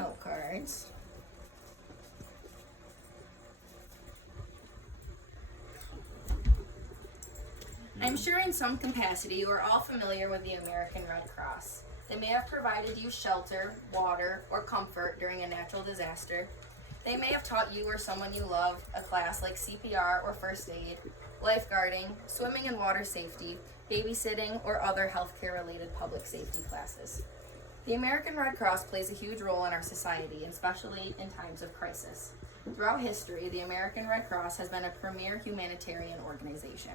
note cards. I'm sure in some capacity you are all familiar with the American Red Cross. They may have provided you shelter, water, or comfort during a natural disaster. They may have taught you or someone you love a class like CPR or first aid, lifeguarding, swimming and water safety, babysitting, or other healthcare related public safety classes. The American Red Cross plays a huge role in our society, especially in times of crisis. Throughout history, the American Red Cross has been a premier humanitarian organization.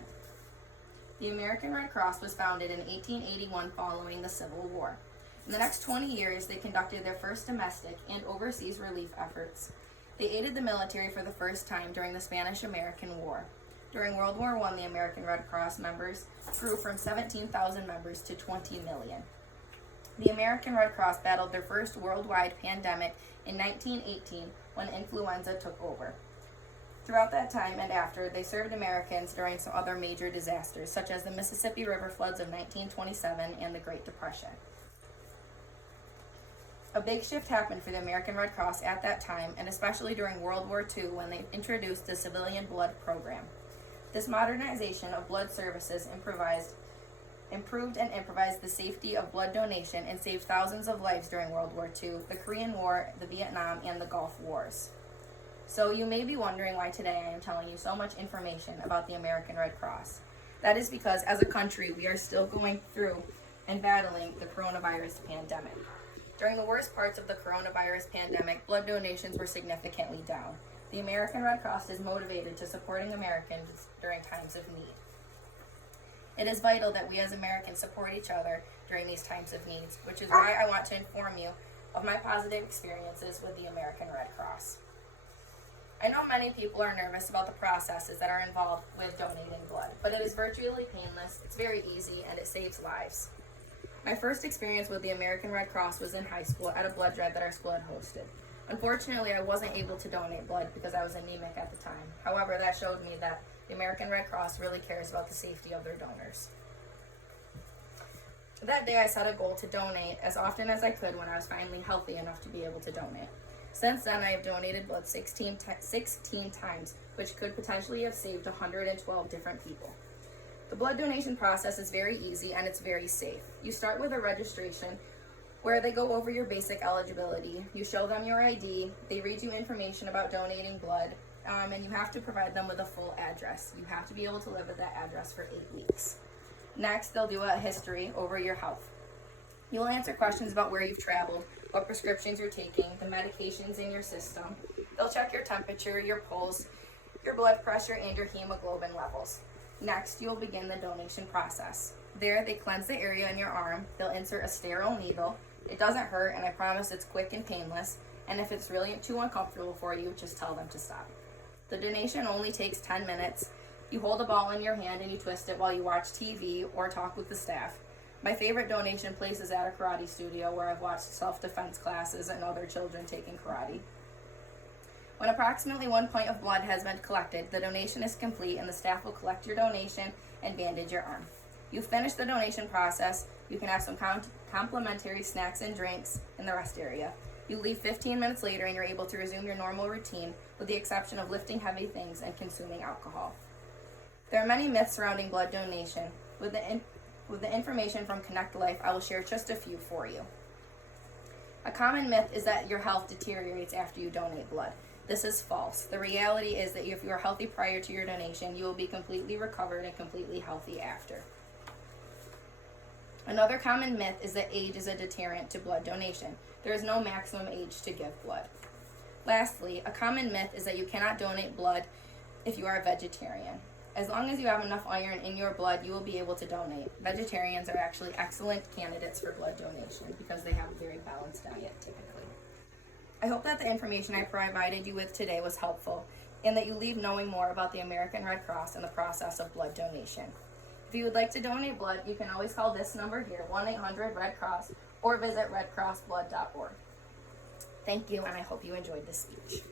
The American Red Cross was founded in 1881 following the Civil War. In the next 20 years, they conducted their first domestic and overseas relief efforts. They aided the military for the first time during the Spanish-American War. During World War I, the American Red Cross members grew from 17,000 members to 20 million. The American Red Cross battled their first worldwide pandemic in 1918 when influenza took over. Throughout that time and after, they served Americans during some other major disasters, such as the Mississippi River floods of 1927 and the Great Depression. A big shift happened for the American Red Cross at that time, and especially during World War II when they introduced the civilian blood program. This modernization of blood services improved and improvised the safety of blood donation and saved thousands of lives during World War II, the Korean War, the Vietnam, and the Gulf Wars. So you may be wondering why today I am telling you so much information about the American Red Cross. That is because as a country, we are still going through and battling the coronavirus pandemic. During the worst parts of the coronavirus pandemic, blood donations were significantly down. The American Red Cross is motivated to supporting Americans during times of need. It is vital that we as Americans support each other during these times of needs, which is why I want to inform you of my positive experiences with the American Red Cross. I know many people are nervous about the processes that are involved with donating blood, but it is virtually painless, it's very easy, and it saves lives. My first experience with the American Red Cross was in high school at a blood drive that our school had hosted. Unfortunately, I wasn't able to donate blood because I was anemic at the time. However, that showed me that the American Red Cross really cares about the safety of their donors. That day, I set a goal to donate as often as I could when I was finally healthy enough to be able to donate. Since then, I have donated blood 16 times, which could potentially have saved 112 different people. The blood donation process is very easy and it's very safe. You start with a registration where they go over your basic eligibility. You show them your ID, they read you information about donating blood, and you have to provide them with a full address. You have to be able to live at that address for 8 weeks. Next, they'll do a history over your health. You'll answer questions about where you've traveled, what prescriptions you're taking, the medications in your system. They'll check your temperature, your pulse, your blood pressure, and your hemoglobin levels. Next, you'll begin the donation process. There, they cleanse the area in your arm. They'll insert a sterile needle. It doesn't hurt, and I promise it's quick and painless. And if it's really too uncomfortable for you, just tell them to stop. The donation only takes 10 minutes. You hold a ball in your hand and you twist it while you watch TV or talk with the staff. My favorite donation place is at a karate studio where I've watched self-defense classes and other children taking karate. When approximately 1 pint of blood has been collected, the donation is complete and the staff will collect your donation and bandage your arm. You've finished the donation process. You can have some complimentary snacks and drinks in the rest area. You leave 15 minutes later and you're able to resume your normal routine with the exception of lifting heavy things and consuming alcohol. There are many myths surrounding blood donation. With the information from Connect Life, I will share just a few for you. A common myth is that your health deteriorates after you donate blood. This is false. The reality is that if you are healthy prior to your donation, you will be completely recovered and completely healthy after. Another common myth is that age is a deterrent to blood donation. There is no maximum age to give blood. Lastly, a common myth is that you cannot donate blood if you are a vegetarian. As long as you have enough iron in your blood, you will be able to donate. Vegetarians are actually excellent candidates for blood donation because they have a very balanced diet typically. I hope that the information I provided you with today was helpful and that you leave knowing more about the American Red Cross and the process of blood donation. If you would like to donate blood, you can always call this number here, 1-800-RED-CROSS, or visit redcrossblood.org. Thank you, and I hope you enjoyed this speech.